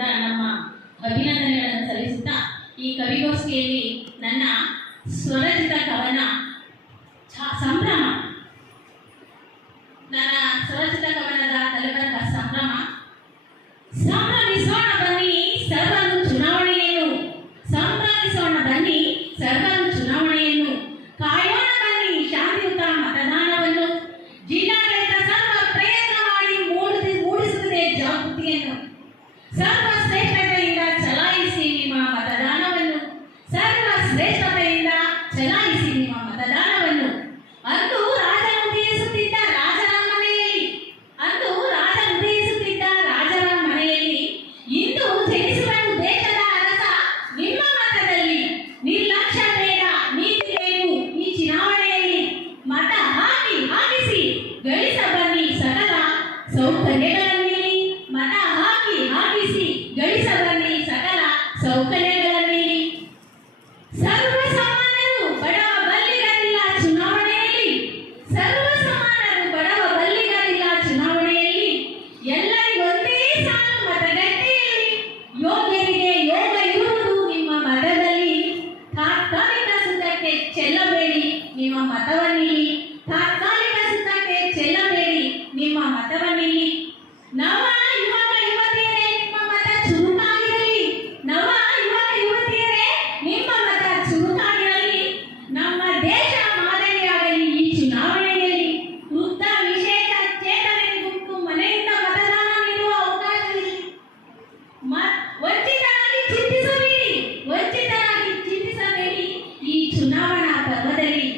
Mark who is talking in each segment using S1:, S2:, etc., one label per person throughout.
S1: ಕೂಡ ನಮ್ಮ ಅಭಿನಂದನೆಗಳನ್ನು ಸಲ್ಲಿಸುತ್ತಾ ಈ ಕವಿಗೋಷ್ಠಿಯಲ್ಲಿ ನನ್ನ ಸ್ವರಚಿತ ಕವನ ಸಂಭ್ರಮ. ನನ್ನ ಸ್ವರಚಿತ ಕವನದ ತಲೆಬರಹ ಸಂಭ್ರಮ. ಸಂಭ್ರಮಿಸೋಣ ಬನ್ನಿ, ಸರ್ವರು ಚುನಾವಣೆಯನ್ನು. ಸಂಭ್ರಮಿಸೋಣ ಬನ್ನಿ, ಸರ್ವರು ಚುನಾವಣೆಯನ್ನು. ಕಾಯೋಣ ಬನ್ನಿ, ಶಾಂತಿಯುತ ಮತದಾನವನ್ನು. ಜಿಲ್ಲಾಡಳಿತ ಸರ್ವ ಪ್ರಯತ್ನ ಮಾಡಿ ಮೂಡಿಸಿ ಮೂಡಿಸುತ್ತದೆ ಜಾಗೃತಿಯನ್ನು. ಸರ್ವ ಹಾಕಿಸಿ ಗಳಿಸ ಬನ್ನಿ ಸಕಲ ಸೌಕರ್ಯಗಳಲ್ಲಿ ಸರ್ವ ಸಮಾನರು ಬಡವ ಬಲ್ಲಿಗರಿಲ್ಲ ಚುನಾವಣೆಯಲ್ಲಿ. ಸರ್ವ ಸಮಾನರು ಬಡವ ಬಲ್ಲಿಗರಿಲ್ಲ ಚುನಾವಣೆಯಲ್ಲಿ. ಎಲ್ಲರಿಗೊಂದೇ ಸಾಲು ಮತಗಟ್ಟೆಯಲ್ಲಿ. ಯೋಗ್ಯರಿಗೆ ಯೋಗ ಇರುವುದು ನಿಮ್ಮ ಮತದಲ್ಲಿ. ತಾತ್ಕಾಲಿಕ ಸುಖಕ್ಕೆ ಚೆಲ್ಲಬೇಡಿ ನಿಮ್ಮ ಮತವನ್ನಿಲ್ಲಿ. ತಾತ್ಕಾಲಿಕ ಸುಖಕ್ಕೆ ಚೆಲ್ಲಬೇಡಿ ನಿಮ್ಮ ಮತವನ್ನಿಲ್ಲಿ. ನವ ದೇಶ ಮಾದರಿಯಾಗಲಿ, ಈ ಚುನಾವಣೆಯಲ್ಲಿ ವೃದ್ಧ ವಿಶೇಷ ಚೇತನರಿಗುಂಟು ಮನೆಯಿಂದ ಮತದಾನ ನೀಡುವ ಅವಕಾಶವಿದೆ. ಮ- ವಂಚಿತರಾಗಿ ಚಿಂತಿಸಬೇಡಿ ವಂಚಿತರಾಗಿ ಚಿಂತಿಸಬೇಡಿ, ಈ ಚುನಾವಣಾ ಪರ್ವದಲ್ಲಿ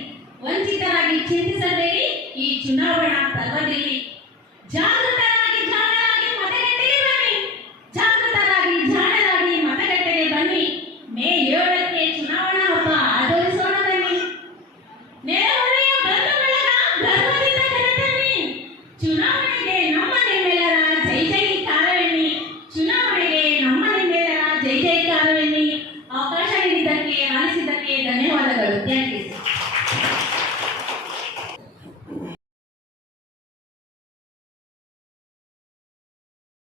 S1: ವಂಚಿತರಾಗಿ ಚಿಂತಿಸಬೇಡಿ, ಈ ಚುನಾವಣಾ ಪರ್ವದಲ್ಲಿ ಜಾಗೃತರಾಗಿ 天。